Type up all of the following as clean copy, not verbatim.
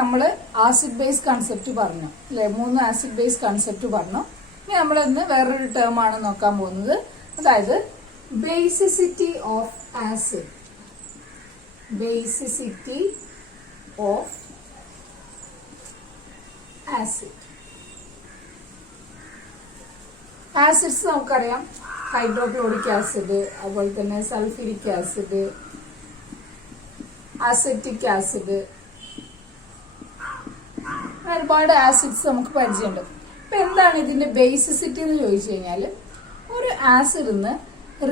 നമ്മൾ acid base concept പറഞ്ഞു അല്ലെ, 3 ആസിഡ് ബേസ് കൺസെപ്റ്റ് പറഞ്ഞു. ഇനി നമ്മൾ ഇന്ന് വേറൊരു ടേം ആണ് നോക്കാൻ പോകുന്നത്, അതായത് basicity of acid. Basicity of acid. Acids നമുക്കറിയാം, ഹൈഡ്രോക്ലോറിക് ആസിഡ്, അതുപോലെ തന്നെ സൾഫ്യൂരിക് ആസിഡ്, അസറ്റിക് ആസിഡ്, ഒരുപാട് ആസിഡ്സ് നമുക്ക് പരിചയമുണ്ട്. അപ്പൊ എന്താണ് ഇതിന്റെ ബേസിസിറ്റി എന്ന് ചോദിച്ചു കഴിഞ്ഞാൽ, ഒരു ആസിഡിന്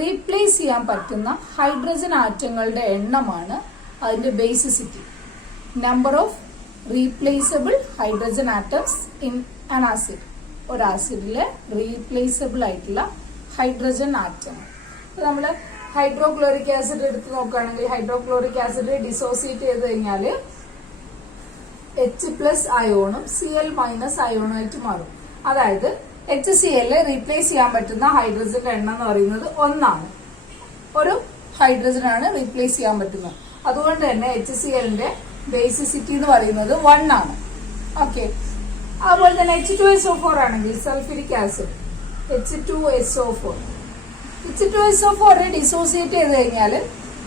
റീപ്ലേസ് ചെയ്യാൻ പറ്റുന്ന ഹൈഡ്രജൻ ആറ്റങ്ങളുടെ എണ്ണമാണ് അതിന്റെ basicity. Number of replaceable hydrogen atoms in an acid. ഒരു ആസിഡിലെ റീപ്ലേസബിൾ ആയിട്ടുള്ള ഹൈഡ്രജൻ ആറ്റം. നമ്മൾ ഹൈഡ്രോക്ലോറിക് ആസിഡ് എടുത്ത് നോക്കുകയാണെങ്കിൽ, ഹൈഡ്രോക്ലോറിക് ആസിഡ് ഡിസോസിയേറ്റ് ചെയ്ത് കഴിഞ്ഞാൽ H+ അയോണും Cl- അയോണും ആയിട്ട് മാറും. അതായത് HCl റീപ്ലേസ് ചെയ്യാൻ പറ്റുന്ന ഹൈഡ്രജന്റെ എണ്ണം എന്ന് പറയുന്നത് 1 ആണ്. ഒരു ഹൈഡ്രജനാണ് റീപ്ലേസ് ചെയ്യാൻ പറ്റുന്നത്. അതുകൊണ്ട് തന്നെ HClന്റെ ബേസിസിറ്റി എന്ന് പറയുന്നത് 1 ആണ്. ഓക്കെ. അതുപോലെ തന്നെ H2SO4 ആണെങ്കിൽ സൾഫ്യൂരിക് ആസിഡ്, H2SO4 ഡിസോസിയേറ്റ് ചെയ്ത് കഴിഞ്ഞാൽ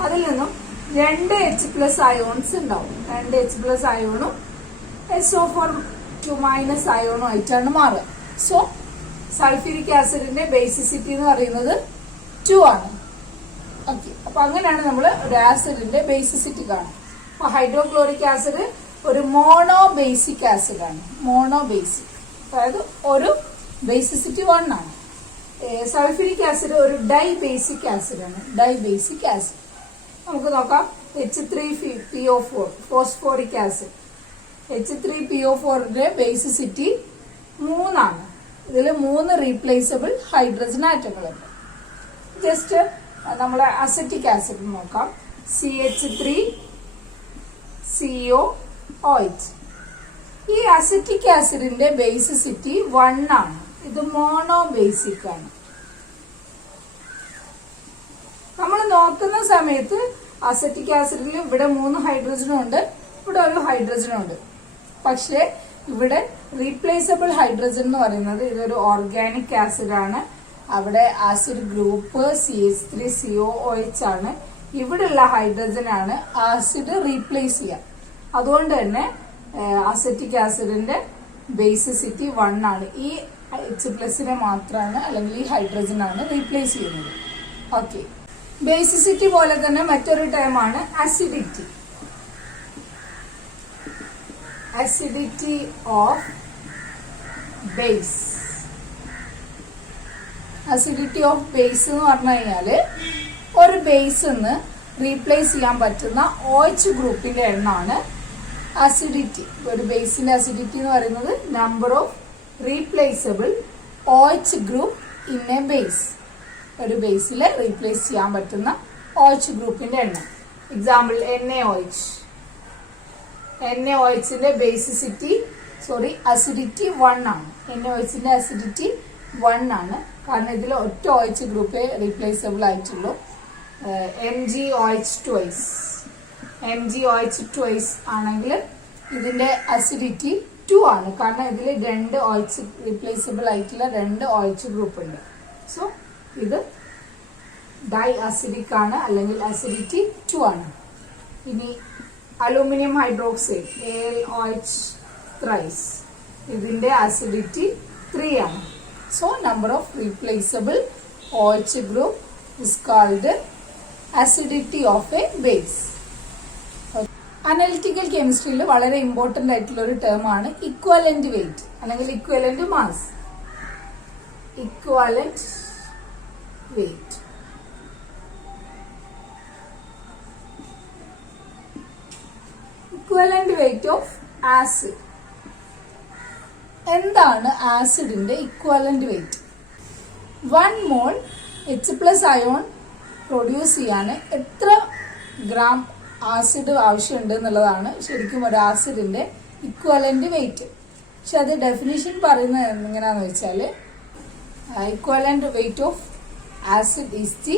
അതിൽ നിന്നും 2 H+ അയോൺസ് ഉണ്ടാവും. 2 H+ അയോണും SO4 അയോണും ആയിട്ടാണ് മാറുക. സോ സൾഫ്യൂരിക് ആസിഡിന്റെ ബേസിസിറ്റി എന്ന് പറയുന്നത് 2 ആണ്. ഓക്കെ. അപ്പൊ അങ്ങനെയാണ് നമ്മൾ ഒരു ആസിഡിന്റെ ബേസിസിറ്റി കാണുന്നത്. അപ്പൊ ഹൈഡ്രോക്ലോറിക് ആസിഡ് ഒരു മോണോ ബേസിക് ആസിഡ് ആണ്. മോണോ ബേസിക്, അതായത് ഒരു ബേസിസിറ്റി 1 ആണ്. സൾഫ്യൂരിക് ആസിഡ് ഒരു ഡൈ ബേസിക് ആസിഡ് ആണ്. ഡൈ ബേസിക് ആസിഡ് നമുക്ക് നോക്കാം. H3PO4 phosphoric acid. H3PO4ന്റെ ബേസിസിറ്റി 3 ആണ്. ഇതിൽ 3 റീപ്ലേസബിൾ ഹൈഡ്രജൻ ആറ്റങ്ങളുണ്ട്. ജസ്റ്റ് നമ്മളെ അസറ്റിക് ആസിഡ് നോക്കാം. CH3COOH. ഈ അസറ്റിക് ആസിഡിന്റെ ബേസിസിറ്റി 1 ആണ്. ഇത് മോണോ ബേസിക് ആണ്. നമ്മൾ നോക്കുന്ന സമയത്ത് അസറ്റിക് ആസിഡിൽ ഇവിടെ 3 ഹൈഡ്രജനും ഉണ്ട്, ഇവിടെ ഒരു ഹൈഡ്രജനും ഉണ്ട്. പക്ഷേ ഇവിടെ റീപ്ലേസബിൾ ഹൈഡ്രജൻ എന്ന് പറയുന്നത് ഇതൊരു ഓർഗാനിക് ആസിഡ് ആണ്. അവിടെ ആസിഡ് ഗ്രൂപ്പ് CH3COOH ആണ്. ഇവിടെയുള്ള ഹൈഡ്രജൻ ആണ് ആസിഡ് റീപ്ലേസ് ചെയ്യാം. അതുകൊണ്ട് തന്നെ അസറ്റിക് ആസിഡിന്റെ ബേസിസിറ്റി 1 ആണ്. ഈ H+ മാത്രമാണ്, അല്ലെങ്കിൽ ഈ ഹൈഡ്രജൻ ആണ് റീപ്ലേസ് ചെയ്യുന്നത്. ഓക്കെ. ബേസിസിറ്റി പോലെ തന്നെ മറ്റൊരു ടേമാണ് acidity. Acidity of base. Acidity of base എന്ന് പറഞ്ഞു കഴിഞ്ഞാല് ഒരു ബേസിന്ന് റീപ്ലേസ് ചെയ്യാൻ പറ്റുന്ന OH ഗ്രൂപ്പിന്റെ എണ്ണമാണ് അസിഡിറ്റി. ഒരു ബേസിന്റെ അസിഡിറ്റി എന്ന് പറയുന്നത് number of replaceable OH group in A base. ഒരു ബേസിൽ റീപ്ലേസ് ചെയ്യാൻ പറ്റുന്ന OH ഗ്രൂപ്പിന്റെ എണ്ണം. എക്സാമ്പിൾ NaOHന്റെ ബേസിസിറ്റി അസിഡിറ്റി 1 ആണ്. NaOHന്റെ അസിഡിറ്റി 1 ആണ്. കാരണം ഇതിൽ ഒറ്റ OH ഗ്രൂപ്പേ റീപ്ലേസബിൾ ആയിട്ടുള്ളൂ. MgOH ആണെങ്കിൽ ഇതിന്റെ അസിഡിറ്റി 2 ആണ്. കാരണം ഇതിൽ 2 OH റീപ്ലേസബിൾ ആയിട്ടുള്ള 2 OH ഗ്രൂപ്പ് ഉണ്ട്. സോ ഇത് ഡൈ അസിഡിക് ആണ്, അല്ലെങ്കിൽ അസിഡിറ്റി 2 ആണ്. ഇനി അലൂമിനിയം ഹൈഡ്രോക്സൈഡ് AlOH ഇതിന്റെ അസിഡിറ്റി 3 ആണ്. So number of replaceable OH group is called acidity of a base. Analytical കെമിസ്ട്രിയിൽ വളരെ ഇമ്പോർട്ടന്റ് ആയിട്ടുള്ള ഒരു ടേം ആണ് ഇക്വലന്റ് വെയിറ്റ്, അല്ലെങ്കിൽ equivalent mass. Equivalent weight. Equivalent weight of acid. എന്താണ് ആസിഡിന്റെ equivalent weight? 1 mole H+ ion produce ചെയ്യാൻ എത്ര ഗ്രാം ആസിഡ് ആവശ്യമുണ്ട് എന്നുള്ളതാണ് ശരിക്കും ഒരു ആസിഡിന്റെ ഇക്വലന്റ് വെയിറ്റ്. പക്ഷെ അത് ഡെഫിനിഷൻ പറയുന്നത് എങ്ങനെയാന്ന് വെച്ചാൽ, equivalent weight of acid is the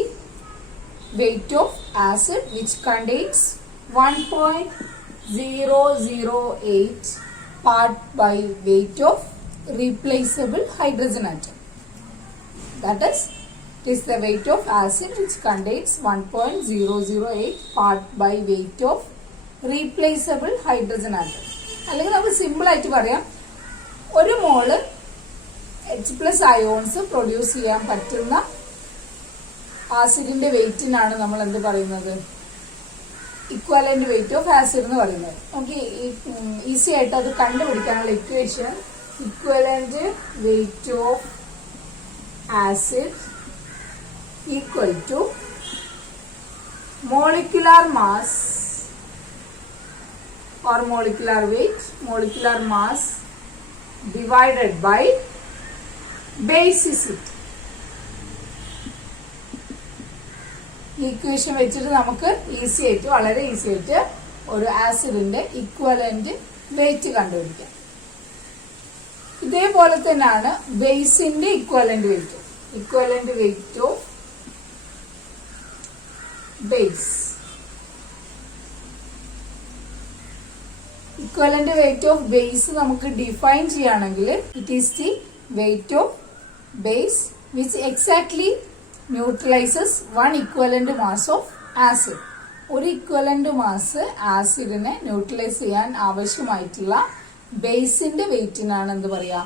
weight of acid which contains 1.2 0.008 part by weight of replaceable hydrogen atom. That is, it is the weight of acid which contains 1.008 part by weight of replaceable hydrogen atom. അല്ലെങ്കിൽ നമുക്ക് simple ആയിട്ട് പറയാം, ഒരു മോള് H+ ions produce ചെയ്യാൻ പറ്റുന്ന ആസിഡിന്റെ വെയിറ്റിനാണ് നമ്മൾ എന്ത് പറയുന്നത്, ഇക്വലന്റ് വെയിറ്റ് ഓഫ് ആസിഡ് എന്ന് പറയുന്നത്. നമുക്ക് ഈസി ആയിട്ട് അത് കണ്ടുപിടിക്കാനുള്ള equation, equivalent weight of acid equal to molecular mass or molecular weight, molecular mass divided by basicity. Equation വെച്ചിട്ട് നമുക്ക് ഈസി ആയിട്ട്, വളരെ ഈസി ആയിട്ട് ഒരു ആസിഡിന്റെ ഇക്വലന്റ് വെയിറ്റ് കണ്ടുപിടിക്കാം. ഇതേപോലെ തന്നെയാണ് ബേസിന്റെ equivalent weight. Equivalent weight of base, equivalent weight of base നമുക്ക് ഡിഫൈൻ ചെയ്യുകയാണെങ്കിൽ it is the weight of base which exactly neutralises one equivalent mass of acid. ഒരു ഇക്വലന്റ് മാസ് ആസിഡിനെ ന്യൂട്രലൈസ് ചെയ്യാൻ ആവശ്യമായിട്ടുള്ള ബേസിന്റെ വെയിറ്റിനാണ് എന്ത് പറയാ,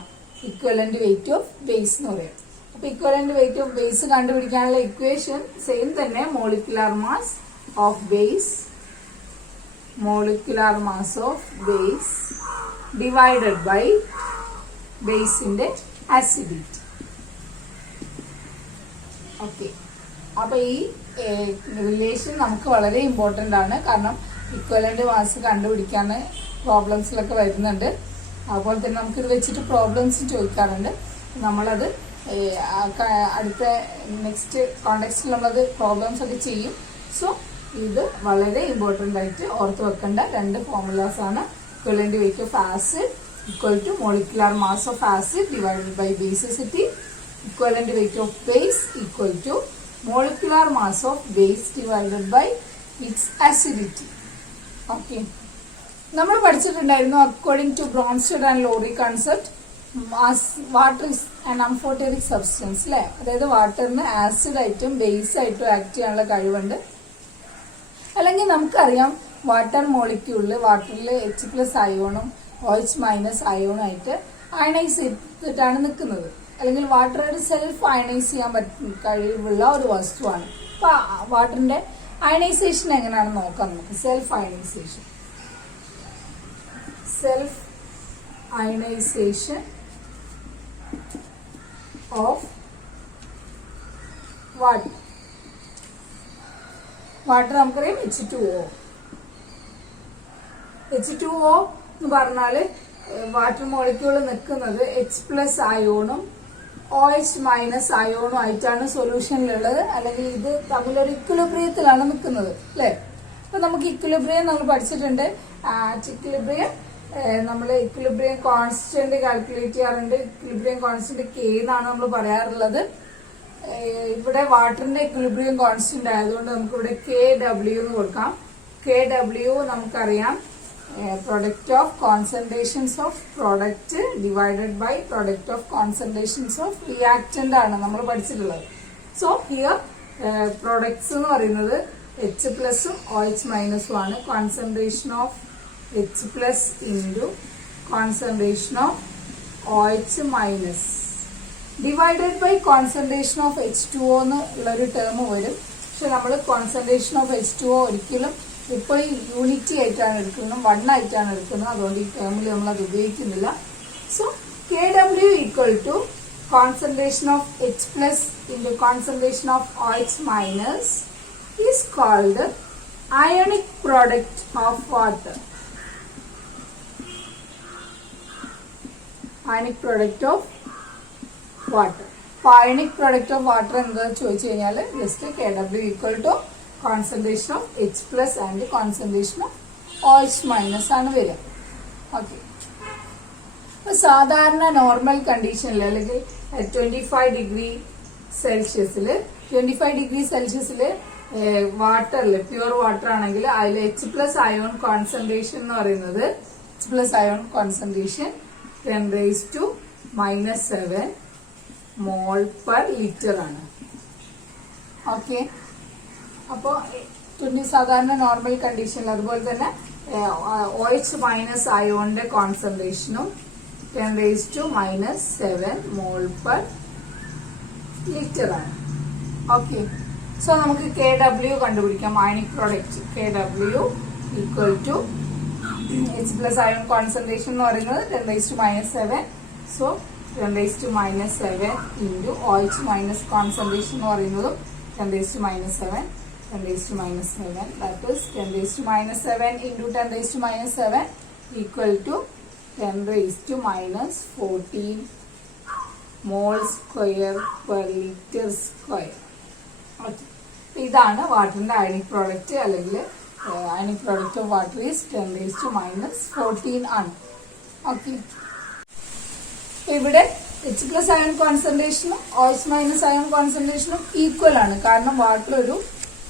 ഇക്വലന്റ് വെയിറ്റ് ഓഫ് ബേസ് എന്ന് പറയാം. അപ്പൊ ഇക്വലന്റ് വെയിറ്റ് ഓഫ് ബേസ് കണ്ടുപിടിക്കാനുള്ള ഇക്വേഷൻ സെയിം തന്നെ, molecular mass of base, molecular mass of base divided by ബേസിന്റെ acidity. Okay, അപ്പൊ ഈ റിലേഷൻ നമുക്ക് വളരെ ഇമ്പോർട്ടന്റ് ആണ്. കാരണം ഇക്വലന്റ് മാസ് കണ്ടുപിടിക്കാൻ പ്രോബ്ലംസിലൊക്കെ വരുന്നുണ്ട്. അതുപോലെ തന്നെ നമുക്കിത് വെച്ചിട്ട് പ്രോബ്ലംസ് ചോദിക്കാറുണ്ട്. നമ്മളത് അടുത്ത നെക്സ്റ്റ് കോണ്ടെക്സ്റ്റിൽ നമ്മളത് പ്രോബ്ലംസ് ഒക്കെ ചെയ്യും. സോ ഇത് വളരെ ഇമ്പോർട്ടന്റ് ആയിട്ട് ഓർത്ത് വെക്കേണ്ട രണ്ട് ഫോർമുലാസ് ആണ്. Equivalent weight of acid equal to molecular mass of acid divided by basicity. Equivalent weight of base equal to molecular mass of base divided by its acidity. Okay, നമ്മൾ പഠിച്ചിട്ടുണ്ടായിരുന്നു according to Bronsted and Lowry concept, water is an amphoteric substance അല്ലെ. അതായത് വാട്ടറിന് acid ആയിട്ടും base ആയിട്ടും act ചെയ്യാനുള്ള കഴിവുണ്ട്. അല്ലെങ്കിൽ നമുക്കറിയാം വാട്ടർ മോളിക്യൂളിൽ വാട്ടറിൽ H+ അയോണും OH- അയോണും ആയിട്ട് അയണൈസ് ചെയ്തിട്ടാണ് നിൽക്കുന്നത്. അല്ലെങ്കിൽ വാട്ടർ ഒരു സെൽഫ് അയണൈസ് ചെയ്യാൻ കഴിവുള്ള ഒരു വസ്തുവാണ്. അപ്പൊ വാട്ടറിന്റെ അയണൈസേഷൻ എങ്ങനെയാണെന്ന് നോക്കാം നമുക്ക്. Self ionization, self ionization of water. Water നമുക്കറിയാം H2O. H2O എന്ന് പറഞ്ഞാല് വാട്ടർ മോളിക്യൂള് നിൽക്കുന്നത് H+ അയോണും OH- അയോണും ആയിട്ടാണ് സൊല്യൂഷനിലുള്ളത്. അല്ലെങ്കിൽ ഇത് തമ്മിലൊരു ഇക്വിലിബ്രിയത്തിലാണ് നിൽക്കുന്നത് അല്ലെ. അപ്പൊ നമുക്ക് ഇക്വിലിബ്രിയം നമ്മൾ പഠിച്ചിട്ടുണ്ട്. ഇക്വിലിബ്രിയം നമ്മൾ ഇക്വിലിബ്രിയം കോൺസ്റ്റന്റ് കാൽക്കുലേറ്റ് ചെയ്യാറുണ്ട്. ഇക്വിലിബ്രിയം കോൺസ്റ്റന്റ് K എന്നാണ് നമ്മൾ പറയാറുള്ളത്. ഇവിടെ വാട്ടറിന്റെ ഇക്വിലിബ്രിയം കോൺസ്റ്റന്റ് ആയതുകൊണ്ട് നമുക്ക് ഇവിടെ KW എന്ന് കൊടുക്കാം. KW നമുക്കറിയാം product of concentrations of product divided by product of concentrations of reactant ആണ് നമ്മൾ പഠിച്ചിട്ടുള്ളത്. സോ ഹിയർ പ്രൊഡക്ട്സ് എന്ന് പറയുന്നത് H+ഉം OH- ആണ്. Concentration of H+ into concentration of OH- divided by concentration of H2O എന്നുള്ളൊരു ടേം വരും. പക്ഷെ നമ്മൾ കോൺസെൻട്രേഷൻ ഓഫ് H2O ഒരിക്കലും ഇപ്പോൾ യൂണിറ്റി ആയിട്ടാണ് എടുക്കുന്നത്, 1 ആയിട്ടാണ് എടുക്കുന്നത്. അതുകൊണ്ട് ഈ ടേമിൽ നമ്മൾ അത് ഉപയോഗിക്കുന്നില്ല. So KW equal to concentration of H+ into concentration of OH- is called ionic product of water. Ionic product of water. അപ്പൊ അയോണിക് പ്രോഡക്റ്റ് ഓഫ് വാട്ടർ എന്താ ചോദിച്ചു കഴിഞ്ഞാൽ just KW equal to concentration of H+ and concentration of OH- ആണ് വരിക. Okay, അപ്പൊ സാധാരണ normal കണ്ടീഷനിൽ അല്ലെങ്കിൽ 25 ഡിഗ്രി സെൽഷ്യസിൽ വാട്ടറിൽ പ്യുവർ വാട്ടർ ആണെങ്കിൽ അതിൽ H+ അയോൺ കോൺസെൻട്രേഷൻ എന്ന് പറയുന്നത് H+ ion concentration 10⁻⁻7 mole per litre ആണ്. ഓക്കെ, അപ്പോ സാധാരണ നോർമൽ കണ്ടീഷനിൽ അതുപോലെ തന്നെ OH- അയോണിന്റെ കോൺസെൻട്രേഷനും 10⁻⁻7 മോൾ പെർ ലിറ്റർ ആണ്. ഓക്കെ, സോ നമുക്ക് KW കണ്ടുപിടിക്കാം. Ionic product KW equal to H+ ion concentration എന്ന് പറയുന്നത് 10⁻⁻7. സോ 10⁻⁻7 ഇൻറ്റു OH- കോൺസെൻട്രേഷൻ എന്ന് പറയുന്നതും 10⁻⁻7 that is 10⁻⁻7 into 10⁻⁻7 equal to 10⁻⁻14 mole square per liter square. ഇതാണ് വാട്ടറിന്റെ അയണിക് പ്രോഡക്റ്റ്, അല്ലെങ്കിൽ ionic product of water is 10⁻⁻14 ആണ്. ഓക്കെ, ഇവിടെ H+ അയോൺ കോൺസെൻട്രേഷനും OH- അയോൺ കോൺസെൻട്രേഷനും ഈക്വൽ ആണ്. കാരണം വാട്ടർ ഒരു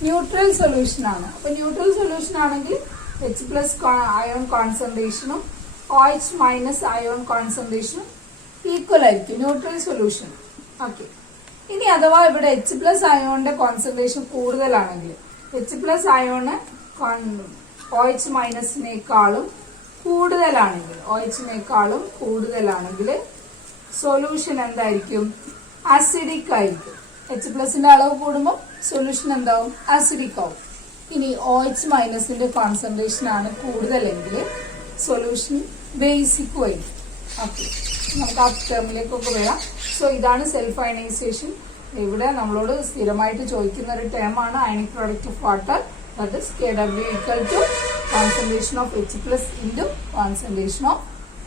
ന്യൂട്രൽ സൊല്യൂഷൻ ആണ്. അപ്പൊ ന്യൂട്രൽ സൊല്യൂഷൻ ആണെങ്കിൽ H+ അയോൺ കോൺസെൻട്രേഷനും OH- അയോൺ കോൺസെൻട്രേഷനും ഈക്വൽ ആയിരിക്കും ന്യൂട്രൽ സൊല്യൂഷൻ. ഓക്കെ, ഇനി അഥവാ ഇവിടെ H+ അയോണിന്റെ കോൺസെൻട്രേഷൻ കൂടുതലാണെങ്കിൽ H+ അയോണ് OH- കൂടുതലാണെങ്കിൽ സൊല്യൂഷൻ എന്തായിരിക്കും? അസിഡിക് ആയിരിക്കും. H+ന്റെ അളവ് കൂടുമ്പോൾ സൊല്യൂഷൻ എന്താവും? അസിഡിക് ആവും. ഇനി OH- കോൺസെൻട്രേഷൻ ആണ് കൂടുതലെങ്കിൽ സൊല്യൂഷൻ ബേസിക് ആയിരിക്കും. ഓക്കെ, നമുക്ക് ആ ടേമിലേക്കൊക്കെ വരാം. സോ ഇതാണ് സെൽഫ് അയണൈസേഷൻ. ഇവിടെ നമ്മളോട് സ്ഥിരമായിട്ട് ചോദിക്കുന്ന ഒരു ടേമാണ് ionic product of water. That is KW equal to concentration of H+ into concentration of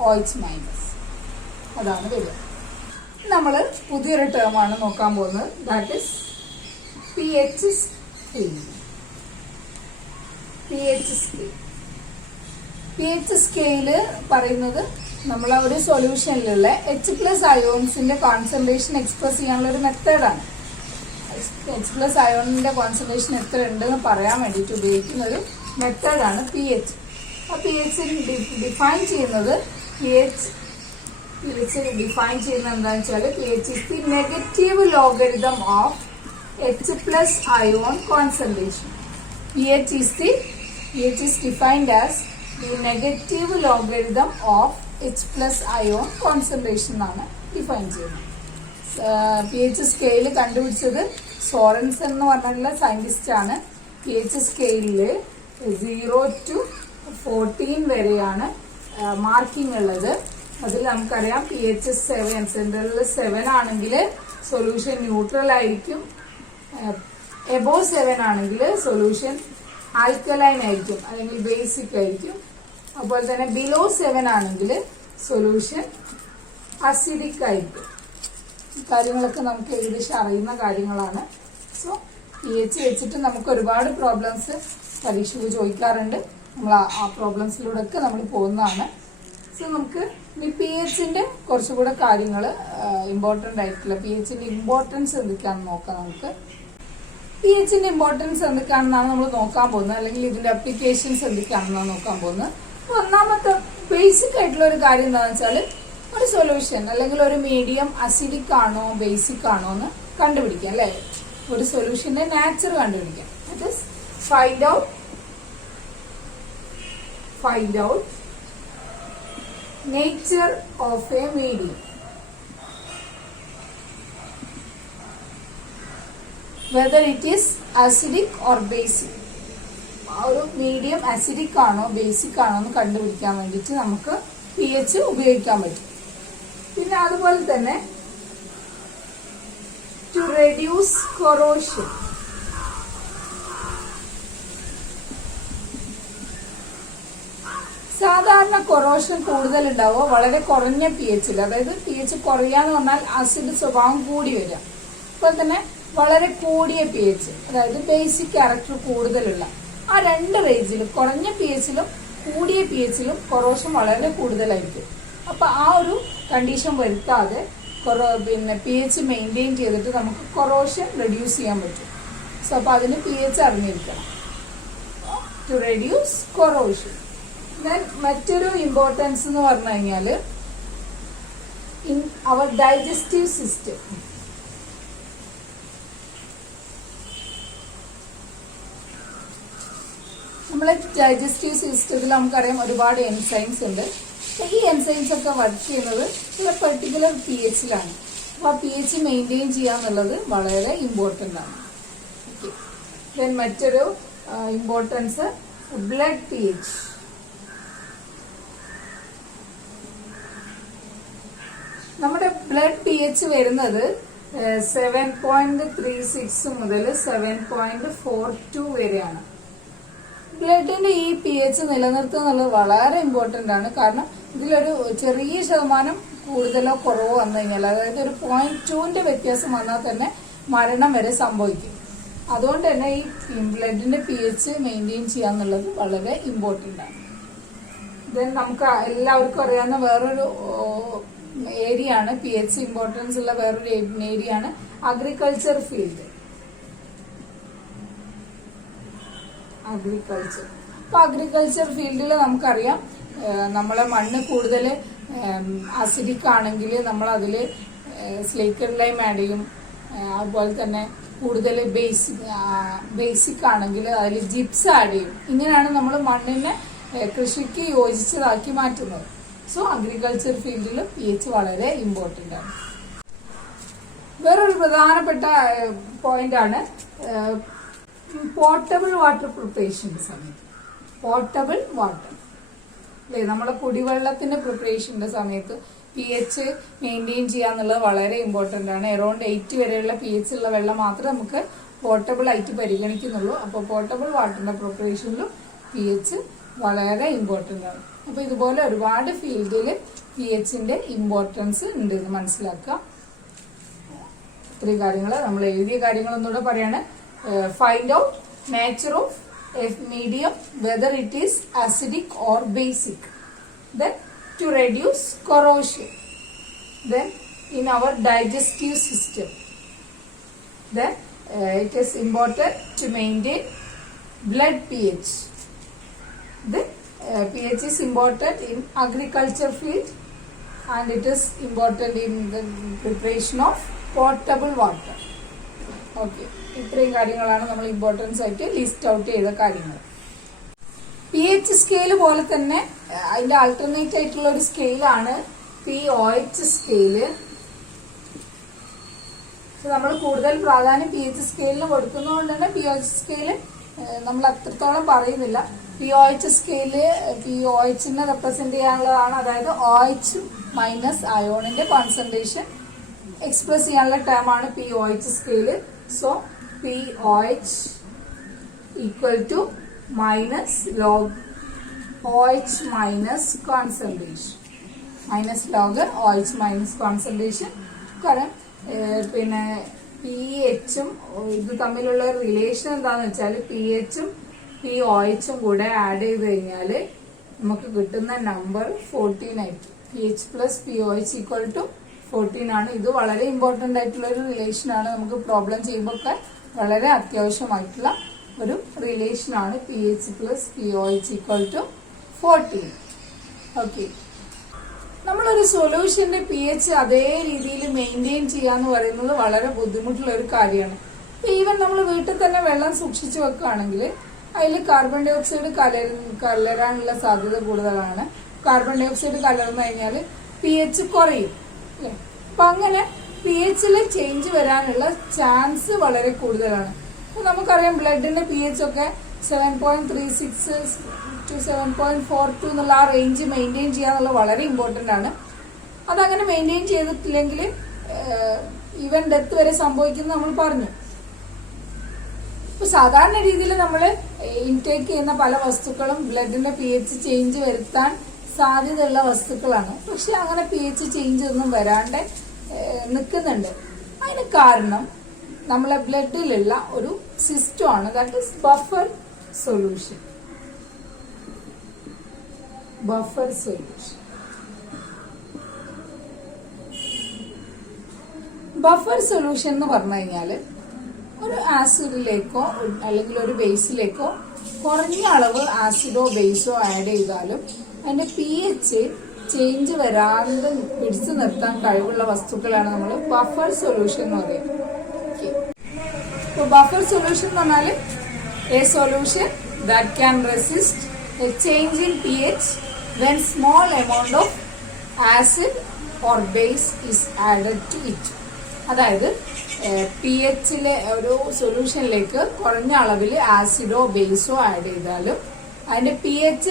OH-. അതാണ് വരിക. നമ്മൾ പുതിയൊരു ടേമാണ് നോക്കാൻ പോകുന്നത്. That is pH scale. pH scale പറയുന്നത് നമ്മൾ ആ ഒരു സൊല്യൂഷനിലുള്ള H+ അയോൺസിന്റെ കോൺസെൻട്രേഷൻ എക്സ്പ്രസ് ചെയ്യാനുള്ള ഒരു മെത്തേഡാണ്. H+ അയോണിന്റെ കോൺസെൻട്രേഷൻ എത്ര ഉണ്ടെന്ന് പറയാൻ വേണ്ടിയിട്ട് ഉപയോഗിക്കുന്ന ഒരു മെത്തേഡാണ് pH. ആ pH ഡിഫൈൻ ചെയ്യുന്നത് എന്താണെന്ന് വെച്ചാൽ pH is the negative logarithm of H+ ion concentration. pH is defined as the negative logarithm of H+ ion concentration ആണ് ഡിഫൈൻ ചെയ്യുന്നത്. pH സ്കെയിൽ കണ്ടുപിടിച്ചത് സോറൻസൺ എന്ന് പറഞ്ഞിട്ടുള്ള സയന്റിസ്റ്റ് ആണ്. pH സ്കെയിലില് 0 to 14 വരെയാണ് മാർക്കിംഗ് ഉള്ളത്. അതിൽ നമുക്കറിയാം pH 7, സെൻട്രലിൽ 7 ആണെങ്കിൽ സൊല്യൂഷൻ ന്യൂട്രൽ ആയിരിക്കും. എബോവ് 7 ആണെങ്കിൽ സൊല്യൂഷൻ ആൽക്കലൈൻ ആയിരിക്കും, അല്ലെങ്കിൽ ബേസിക് ആയിരിക്കും. അതുപോലെ തന്നെ ബിലോ 7 ആണെങ്കിൽ സൊല്യൂഷൻ അസിഡിക് ആയിരിക്കും. ഈ കാര്യങ്ങളൊക്കെ നമുക്ക് ഏകദേശം അറിയുന്ന കാര്യങ്ങളാണ്. സോ pH വെച്ചിട്ട് നമുക്ക് ഒരുപാട് പ്രോബ്ലംസ് പരീക്ഷയ്ക്ക് ചോദിക്കാറുണ്ട്. നമ്മൾ ആ പ്രോബ്ലംസിലൂടെ ഒക്കെ നമ്മൾ പോകുന്നതാണ്. സോ നമുക്ക് ഈ pHന്റെ കുറച്ചുകൂടെ കാര്യങ്ങൾ ഇമ്പോർട്ടൻ്റ് ആയിട്ടുള്ള pHന്റെ ഇമ്പോർട്ടൻസ് എന്തൊക്കെയാണെന്ന് നോക്കാം. നമുക്ക് pHന്റെ ഇമ്പോർട്ടൻസ് എന്തൊക്കെയാണെന്നാണ് നമ്മൾ നോക്കാൻ പോകുന്നത്, അല്ലെങ്കിൽ ഇതിന്റെ അപ്ലിക്കേഷൻസ് എന്തൊക്കെയാണെന്നാണ് നോക്കാൻ പോകുന്നത്. ഒന്നാമത്തെ ബേസിക് ആയിട്ടുള്ള ഒരു കാര്യം എന്താണെന്ന് വെച്ചാൽ ഒരു സൊല്യൂഷൻ അല്ലെങ്കിൽ ഒരു മീഡിയം അസിഡിക് ആണോ ബേസിക് ആണോ എന്ന് കണ്ടുപിടിക്കാം, അല്ലെ? ഒരു സൊല്യൂഷന്റെ നാച്ചർ കണ്ടുപിടിക്കാം. That is find out nature of a medium. Whether it is acidic or basic. ഒരു മീഡിയം അസിഡിക് ആണോ ബേസിക് ആണോ എന്ന് കണ്ടുപിടിക്കാൻ വേണ്ടിയിട്ട് നമുക്ക് pH ഉപയോഗിക്കാൻ പറ്റും. പിന്നെ അതുപോലെ തന്നെ to reduce corrosion. സാധാരണ കൊറോഷൻ കൂടുതൽ ഉണ്ടാവുക വളരെ കുറഞ്ഞ pHൽ, അതായത് pH കുറയാന്ന് പറഞ്ഞാൽ ആസിഡ് സ്വഭാവം കൂടി വരിക. അതുപോലെ തന്നെ വളരെ കൂടിയ pH, അതായത് ബേസിക് ക്യാരക്ടർ കൂടുതലുള്ള ആ രണ്ട് റേഞ്ചിലും കുറഞ്ഞ pHലും കൂടിയ pHലും കൊറോഷൻ വളരെ കൂടുതലായിരിക്കും. അപ്പൊ ആ ഒരു കണ്ടീഷൻ വരുത്താതെ pH മെയിൻറ്റെയിൻ ചെയ്തിട്ട് നമുക്ക് കൊറോഷൻ റെഡ്യൂസ് ചെയ്യാൻ പറ്റും. സോ അപ്പൊ അതിന് pH അറിഞ്ഞിരിക്കണം ടു റെഡ്യൂസ് കൊറോഷൻ. ദെൻ മറ്റൊരു ഇമ്പോർട്ടൻസ് എന്ന് പറഞ്ഞു കഴിഞ്ഞാല് ഇൻ അവർ ഡൈജസ്റ്റീവ് സിസ്റ്റം. നമ്മളെ ഡൈജസ്റ്റീവ് സിസ്റ്റത്തിൽ നമുക്കറിയാം ഒരുപാട് എൻസൈംസ് ഉണ്ട്. ഈ എൻസൈംസ് ഒക്കെ വർക്ക് ചെയ്യുന്നത് ഒരു പെർട്ടിക്കുലർ pHയിലാണ്. അപ്പൊ ആ pH മെയിൻറ്റെയിൻ ചെയ്യാന്നുള്ളത് വളരെ ഇമ്പോർട്ടൻ്റ് ആണ്. ഓക്കെ. ദെൻ മറ്റൊരു ഇമ്പോർട്ടൻസ് ബ്ലഡ് pH. നമ്മുടെ ബ്ലഡ് pH വരുന്നത് 7.36 മുതൽ 7.42 വരെയാണ്. ബ്ലഡിന്റെ ഈ pH നിലനിർത്തുക എന്നുള്ളത് വളരെ ഇമ്പോർട്ടന്റ് ആണ്. കാരണം ഇതിലൊരു ചെറിയ ശതമാനം കൂടുതലോ കുറവോ വന്നു കഴിഞ്ഞാൽ, അതായത് ഒരു 0.2ന്റെ വ്യത്യാസം വന്നാൽ തന്നെ മരണം വരെ സംഭവിക്കും. അതുകൊണ്ട് തന്നെ ഈ ബ്ലഡിന്റെ pH മെയിൻറ്റെയിൻ ചെയ്യാന്നുള്ളത് വളരെ ഇമ്പോർട്ടന്റ് ആണ്. ദെൻ നമുക്ക് എല്ലാവർക്കും അറിയാവുന്ന വേറൊരു ഏരിയ ആണ്, pH ഇമ്പോർട്ടൻസ് ഉള്ള വേറൊരു ഏരിയ ആണ് അഗ്രികൾച്ചർ ഫീൽഡ്. അഗ്രികൾച്ചർ. അപ്പൊ അഗ്രികൾച്ചർ ഫീൽഡിൽ നമുക്കറിയാം നമ്മളെ മണ്ണ് കൂടുതൽ അസിഡിക് ആണെങ്കിൽ നമ്മൾ അതില് സ്ലേക്കഡ് ലൈം ആഡ് ചെയ്യും. അതുപോലെ തന്നെ കൂടുതൽ ബേസിക് ആണെങ്കിൽ അതിൽ ജിപ്സ് ആഡ് ചെയ്യും. ഇങ്ങനെയാണ് നമ്മൾ മണ്ണിനെ കൃഷിക്ക് യോജിച്ചതാക്കി മാറ്റുന്നത്. സോ അഗ്രികൾച്ചർ ഫീൽഡിൽ pH വളരെ ഇമ്പോർട്ടന്റ് ആണ്. വേറൊരു പ്രധാനപ്പെട്ട പോയിന്റ് ആണ് പോർട്ടബിൾ വാട്ടർ പ്രിപ്പറേഷന്റെ സമയത്ത്. പോർട്ടബിൾ വാട്ടർ അല്ലേ, നമ്മളെ കുടിവെള്ളത്തിന്റെ പ്രിപ്പറേഷന്റെ സമയത്ത് pH മെയിൻറ്റെയിൻ ചെയ്യാന്നുള്ളത് വളരെ ഇമ്പോർട്ടന്റ് ആണ്. അറൌണ്ട് 8 വരെയുള്ള pH ഉള്ള വെള്ളം മാത്രമേ നമുക്ക് പോർട്ടബിൾ ആയിട്ട് പരിഗണിക്കുന്നുള്ളൂ. അപ്പോൾ പോർട്ടബിൾ വാട്ടറിന്റെ പ്രിപ്പറേഷനിലും pH വളരെ ഇമ്പോർട്ടന്റ് ആണ്. അപ്പൊ ഇതുപോലെ ഒരുപാട് ഫീൽഡിൽ pHന്റെ ഇമ്പോർട്ടൻസ് ഉണ്ട് എന്ന് മനസ്സിലാക്കുക. ഇത്രയും കാര്യങ്ങൾ നമ്മൾ എഴുതിയ കാര്യങ്ങൾ ഒന്നുകൂടെ പറയാണ്. Find out nature of a medium, whether it is acidic or basic. Then to reduce corrosion. Then in our digestive system. Then it is important to maintain blood pH. Then pH is important in agriculture field and it is important in the preparation of potable water. Okay. ഇത്രയും കാര്യങ്ങളാണ് നമ്മൾ importance ആയിട്ട് list out ചെയ്ത കാര്യങ്ങൾ. pH scale പോലെ തന്നെ അതിന്റെ alternate ആയിട്ടുള്ള ഒരു സ്കെയിലാണ് pOH സ്കെയില്. നമ്മൾ കൂടുതൽ പ്രാധാന്യം pH സ്കെയിലിന് കൊടുക്കുന്നതുകൊണ്ട് തന്നെ pOH സ്കെയില് നമ്മൾ അത്രത്തോളം പറയുന്നില്ല. pOH സ്കെയില് pOHനെ റെപ്രസെന്റ് ചെയ്യാനുള്ളതാണ്. അതായത് OH മൈനസ് അയോണിന്റെ കോൺസെൻട്രേഷൻ എക്സ്പ്രസ് ചെയ്യാനുള്ള ടേം ആണ് pOH scale. So pOH equal to minus log OH minus concentration. Minus log OH minus concentration. കാരണം പിന്നെ pHും ഇത് തമ്മിലുള്ള റിലേഷൻ എന്താന്ന് വെച്ചാൽ pHും pOHും കൂടെ ആഡ് ചെയ്ത് കഴിഞ്ഞാൽ നമുക്ക് കിട്ടുന്ന നമ്പർ 14 ആയിരിക്കും. pH plus pOH equal to 14 ആണ്. ഇത് വളരെ ഇമ്പോർട്ടന്റ് ആയിട്ടുള്ള ഒരു റിലേഷൻ ആണ്. നമുക്ക് പ്രോബ്ലം ചെയ്യുമ്പോൾ ഒക്കെ വളരെ അത്യാവശ്യമായിട്ടുള്ള ഒരു റിലേഷൻ ആണ് pH plus pOH equal to 14. Okay. നമ്മളൊരു സൊല്യൂഷന്റെ pH അതേ രീതിയിൽ മെയിൻറ്റെയിൻ ചെയ്യാന്ന് പറയുന്നത് വളരെ ബുദ്ധിമുട്ടുള്ള ഒരു കാര്യമാണ്. ഈവൻ നമ്മൾ വീട്ടിൽ തന്നെ വെള്ളം സൂക്ഷിച്ചു വെക്കുകയാണെങ്കിൽ അതിൽ കാർബൺ ഡൈ ഓക്സൈഡ് കലരാനുള്ള സാധ്യത കൂടുതലാണ്. കാർബൺ ഡൈ ഓക്സൈഡ് കലർന്നു കഴിഞ്ഞാൽ pH കുറയും അല്ലെ. അപ്പൊ അങ്ങനെ pHൽ ചേഞ്ച് വരാനുള്ള ചാൻസ് വളരെ കൂടുതലാണ്. അപ്പൊ നമുക്കറിയാം ബ്ലഡിന്റെ pH ഒക്കെ 7.36 to 7.42 എന്നുള്ള ആ റേഞ്ച് മെയിൻറ്റെയിൻ ചെയ്യാന്നുള്ളത് വളരെ ഇമ്പോർട്ടന്റ് ആണ്. അതങ്ങനെ മെയിൻറ്റെയിൻ ചെയ്തിട്ടില്ലെങ്കിൽ ഈവൻ ഡെത്ത് വരെ സംഭവിക്കുന്നത് നമ്മൾ പറഞ്ഞു. ഇപ്പൊ സാധാരണ രീതിയിൽ നമ്മൾ ഇൻടേക്ക് ചെയ്യുന്ന പല വസ്തുക്കളും ബ്ലഡിന്റെ pH ചേഞ്ച് വരുത്താൻ സാധ്യതയുള്ള വസ്തുക്കളാണ്. പക്ഷെ അങ്ങനെ pH ചേഞ്ച് ഒന്നും വരാണ്ട് നിൽക്കുന്നുണ്ട്. അതിന് കാരണം നമ്മളെ ബ്ലഡിലുള്ള ഒരു സിസ്റ്റം ആണ്. That is buffer solution. Buffer solution. Buffer solution എന്ന് പറഞ്ഞു കഴിഞ്ഞാൽ ഒരു ആസിഡിലേക്കോ അല്ലെങ്കിൽ ഒരു ബേസിലേക്കോ കുറഞ്ഞ അളവ് ആസിഡോ ബേസോ ആഡ് ചെയ്താലും അതിന്റെ pH ചേഞ്ച് വരാതെ പിടിച്ചു നിർത്താൻ കഴിവുള്ള വസ്തുക്കളാണ് നമ്മൾ ബഫർ സൊല്യൂഷൻ എന്ന് പറയുന്നത്. ഇപ്പൊ ബഫർ സൊല്യൂഷൻ എന്ന് പറഞ്ഞാൽ A solution that can resist A change in pH when small amount of acid or base is added to it. അതായത് pHലെ ഒരു സൊല്യൂഷനിലേക്ക് കുറഞ്ഞ അളവിൽ ആസിഡോ ബേസോ ആഡ് ചെയ്താലും അതിന്റെ pH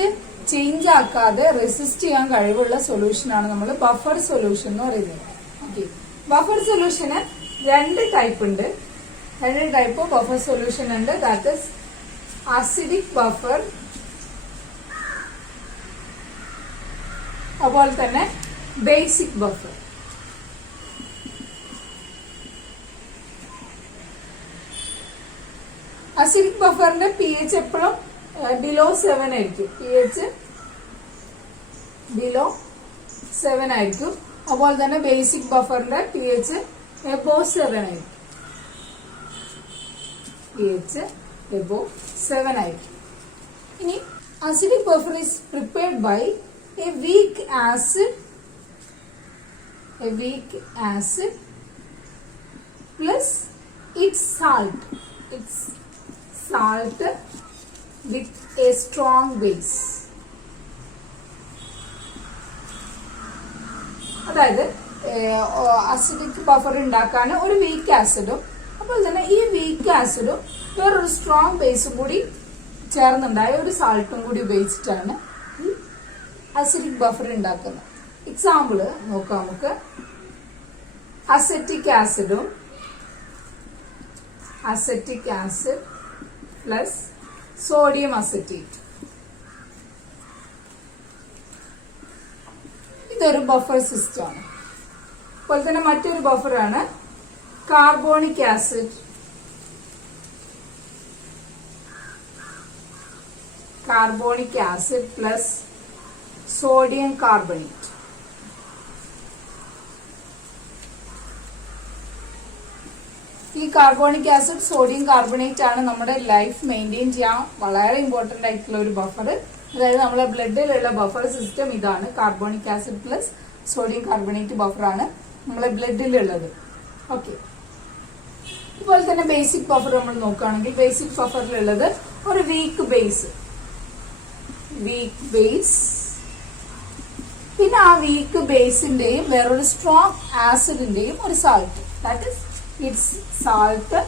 ചേഞ്ച് ആക്കാതെ റെസിസ്റ്റ് ചെയ്യാൻ കഴിവുള്ള സൊല്യൂഷനാണ് നമ്മൾ ബഫർ സൊല്യൂഷൻ എന്ന് പറയുന്നത്. ഓക്കെ, ബഫർ സൊല്യൂഷന് രണ്ട് ടൈപ്പ് ഉണ്ട്. രണ്ട് ടൈപ്പ് ബഫർ സൊല്യൂഷൻ ഉണ്ട്. ദാറ്റ് ഇസ് അസിഡിക് ബഫർ, അതുപോലെ തന്നെ ബേസിക് ബഫർ. അസിഡിക് ബഫറിന്റെ pH എപ്പോഴും ബിലോ 7 ആയിരിക്കും. pH ബിലോ 7 ആയിരിക്കും. അതുപോലെ തന്നെ ബേസിക് ബഫറിന്റെ pH എബോവ് 7 ആയിരിക്കും. pH എബോവ് 7 ആയിരിക്കും. ഇനി acidic buffer is prepared by a weak acid plus its salt with a strong base. അതായത് അസിഡിക് ബഫർ ഉണ്ടാക്കാൻ ഒരു വീക്ക് ആസിഡും അപ്പോൾ തന്നെ ഈ വീക്ക് ആസിഡും വേറൊരു സ്ട്രോങ് ബേസും കൂടി ചേർന്നുണ്ടായ ഒരു സാൾട്ടും കൂടി ഉപയോഗിച്ചിട്ടാണ് ഈ അസിഡിക് ബഫർ ഉണ്ടാക്കുന്നത്. എക്സാമ്പിള് നോക്കാം നമുക്ക്. Acetic acid plus sodium acetate. ഇതൊരു ബഫർ സിസ്റ്റം ആണ്. അതുപോലെ തന്നെ മറ്റൊരു ബഫറാണ് carbonic acid plus sodium carbonate. ഈ കാർബോണിക് ആസിഡ് സോഡിയം കാർബണേറ്റ് ആണ് നമ്മുടെ ലൈഫ് മെയിൻറ്റെയിൻ ചെയ്യാൻ വളരെ ഇമ്പോർട്ടന്റ് ആയിട്ടുള്ള ഒരു ബഫർ. അതായത് നമ്മളെ ബ്ലഡിലുള്ള ബഫർ സിസ്റ്റം ഇതാണ്. Carbonic acid plus sodium carbonate ബഫറാണ് നമ്മളെ ബ്ലഡിലുള്ളത്. ഓക്കെ, അതുപോലെ തന്നെ ബേസിക് ബഫർ നമ്മൾ നോക്കുകയാണെങ്കിൽ ബേസിക് ബഫറിലുള്ളത് ഒരു വീക്ക് ബേസ്, പിന്നെ ആ വീക്ക് ബേസിന്റെയും വേറൊരു സ്ട്രോങ് ആസിഡിന്റെയും ഒരു salt. That is it's salt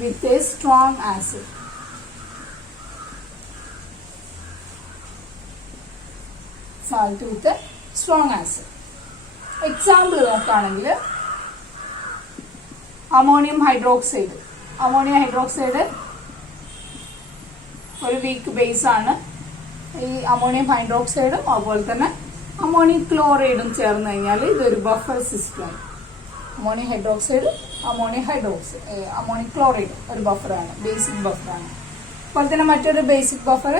with a strong acid. Example നോക്കുകയാണെങ്കിൽ അമോണിയം ഹൈഡ്രോക്സൈഡ് ഒരു വീക്ക് ബേസ് ആണ്. ഈ അമോണിയം ഹൈഡ്രോക്സൈഡും അതുപോലെ തന്നെ അമോണിയം ക്ലോറൈഡും ചേർന്ന് കഴിഞ്ഞാൽ ഇതൊരു ബഫർ സിസ്റ്റമാണ്. അമോണിയം ഹൈഡ്രോക്സൈഡ് അമോണിയം ക്ലോറൈഡ് ഒരു ബഫറാണ്, ബേസിക് ബഫറാണ്. അതുപോലെ തന്നെ മറ്റൊരു ബേസിക് ബഫർ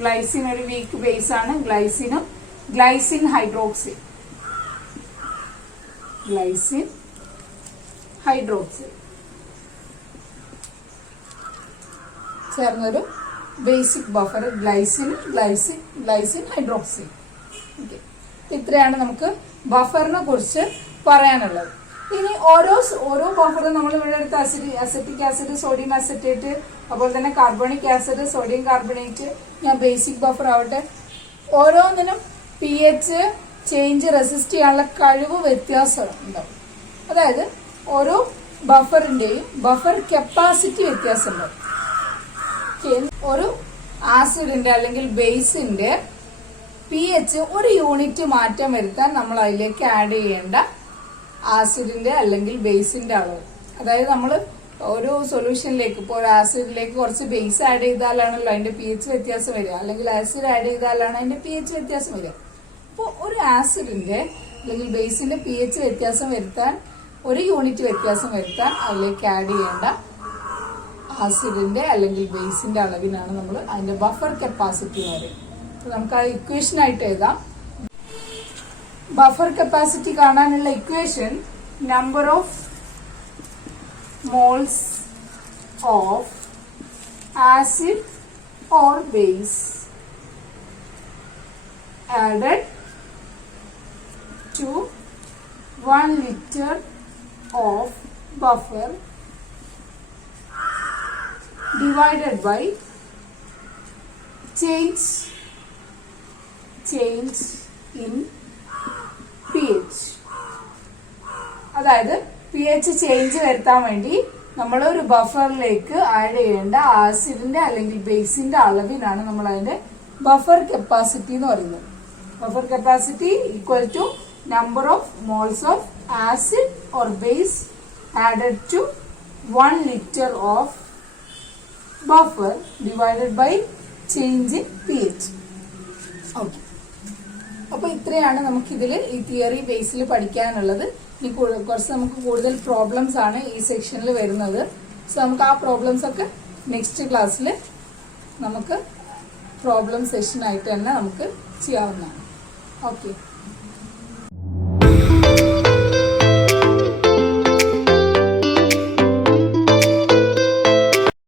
ഗ്ലൈസിൻ ഒരു വീക്ക് ബേസ് ആണ്. ഗ്ലൈസിൻ ഹൈഡ്രോക്സൈഡ് ചേർന്നൊരു basic buffer glycine hydroxide. Okay, ഇത്രയാണ് നമുക്ക് ബഫറിനെ കുറിച്ച് പറയാനുള്ളത്. ഇനി ഓരോ ബഫറും നമ്മൾ ഇവിടെ എടുത്ത അസറ്റിക് ആസിഡ്, സോഡിയം അസറ്റേറ്റ്, അതുപോലെ തന്നെ കാർബോണിക് ആസിഡ്, സോഡിയം കാർബണേറ്റ്, ഞാൻ ബേസിക് ബഫർ ആവട്ടെ, ഓരോന്നിനും pH ചേഞ്ച് റെസിസ്റ്റ് ചെയ്യാനുള്ള കഴിവ് വ്യത്യാസം ഉണ്ടാവും. അതായത് ഓരോ ബഫറിന്റെയും ബഫർ കപ്പാസിറ്റി വ്യത്യാസം ഉണ്ടാവും. ഒരു ആസിഡിന്റെ അല്ലെങ്കിൽ ബേസിന്റെ pH ഒരു യൂണിറ്റ് മാറ്റം വരുത്താൻ നമ്മൾ അതിലേക്ക് ആഡ് ചെയ്യേണ്ട ആസിഡിന്റെ അല്ലെങ്കിൽ ബേസിന്റെ അളവ്. അതായത് നമ്മൾ ഒരു സൊല്യൂഷനിലേക്ക് ഇപ്പോൾ ഒരു ആസിഡിലേക്ക് കുറച്ച് ബേസ് ആഡ് ചെയ്താലാണല്ലോ അതിന്റെ pH വ്യത്യാസം വരിക, അല്ലെങ്കിൽ ആസിഡ് ആഡ് ചെയ്താലാണ് അതിന്റെ pH വ്യത്യാസം വരിക. അപ്പോൾ ഒരു ആസിഡിന്റെ അല്ലെങ്കിൽ ബേസിന്റെ pH വ്യത്യാസം വരുത്താൻ, ഒരു യൂണിറ്റ് വ്യത്യാസം വരുത്താൻ അതിലേക്ക് ആഡ് ചെയ്യേണ്ട ആസിഡിന്റെ അല്ലെങ്കിൽ ബേസിന്റെ അളവിനാണ് നമ്മൾ അതിന്റെ ബഫർ കപ്പാസിറ്റി എന്ന് പറയുന്നത്. നമുക്ക് ആ ഇക്വേഷൻ ആയിട്ട് എഴുതാം. ബഫർ കപ്പാസിറ്റി കാണാനുള്ള equation number of moles of acid or base added to 1 liter of buffer divided by change in pH. അതായത് pH ചേഞ്ച് വരുത്താൻ വേണ്ടി നമ്മൾ ഒരു ബഫറിലേക്ക് ആഡ് ചെയ്യേണ്ട ആസിഡിന്റെ അല്ലെങ്കിൽ ബേസിന്റെ അളവിനാണ് നമ്മൾ അതിന്റെ ബഫർ കപ്പാസിറ്റി എന്ന് പറയുന്നത്. Buffer capacity equal to number of moles of acid or base added to 1 liter of buffer divided by change in pH. Okay, അപ്പൊ ഇത്രയാണ് നമുക്കിതിൽ ഈ തിയറി ബേസിൽ പഠിക്കാനുള്ളത്. ഇനി കുറച്ച് നമുക്ക് കൂടുതൽ പ്രോബ്ലംസ് ആണ് ഈ സെക്ഷനിൽ വരുന്നത്. സോ നമുക്ക് ആ പ്രോബ്ലംസ് ഒക്കെ നെക്സ്റ്റ് ക്ലാസ്സിൽ നമുക്ക് പ്രോബ്ലം സെഷൻ ആയിട്ട് തന്നെ നമുക്ക് ചെയ്യാവുന്നതാണ്. ഓക്കെ.